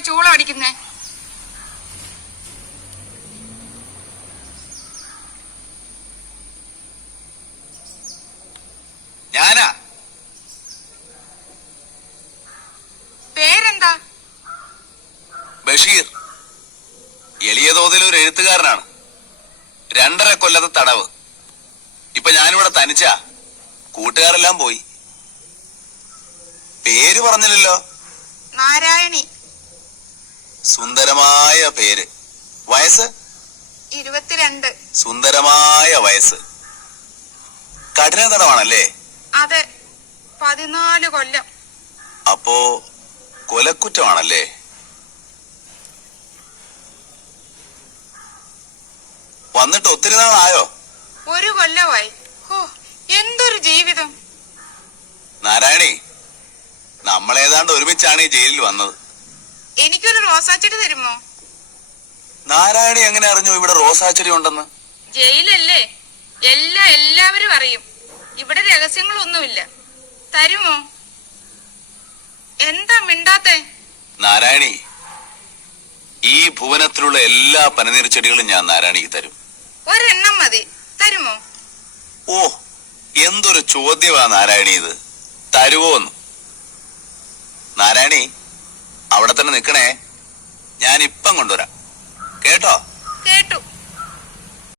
ഇവിടെ ചൂളം അടിക്കുന്നേ? ഞാനാ. പേരെന്താ? ബഷീർ. എളിയ തോതിൽ ഒരു എഴുത്തുകാരനാണ്. രണ്ടര കൊല്ലത്തെ തടവ്. ഇപ്പൊ ഞാനിവിടെ തനിച്ചാ. കൂട്ടുകാരെല്ലാം പോയി. പേര് പറഞ്ഞില്ലല്ലോ. നാരായണി. സുന്ദരമായ പേര്. വയസ്സ്? ഇരുപത്തിരണ്ട്. സുന്ദരമായ വയസ്സ്. കഠിന തടവാണല്ലേ? അതെ. പതിനാല് കൊല്ലം. അപ്പോ കൊലക്കുറ്റമാണല്ലേ? വന്നിട്ട് ഒത്തിരി നാളായോ? ഒരു കൊല്ലമായി. ഓ എന്തൊരു ജീവിതം. നാരായണി നമ്മളേതാണ്ട് ഒരുമിച്ചാണ് ഈ ജയിലിൽ വന്നത്. എനിക്കൊരു റോസാച്ചെടി തരുമോ? നാരായണി എങ്ങനെ അറിഞ്ഞു ഇവിടെ റോസാച്ചെടി ഉണ്ടെന്ന്? ജയിലല്ലേ? എല്ലാ എല്ലാവരും അറിയും. ഇവിടെ രഹസ്യങ്ങളൊന്നുമില്ല. തരുമോ? എന്താ മിണ്ടാത്തെ? നാരായണി ഈ ഭുവനത്തിലുള്ള എല്ലാ പനനീർ ചെടികളും ഞാൻ നാരായണിക്ക് തരും. ഒരെണ്ണം മതി. തരുമോ? ഓ എന്തൊരു ചോദ്യമാ നാരായണി ഇത്. തരുവോന്ന്. നാരായണി അവിടെ തന്നെ നിൽക്കണേ ഞാൻ ഇപ്പം കൊണ്ടുവരാം. കേട്ടോ?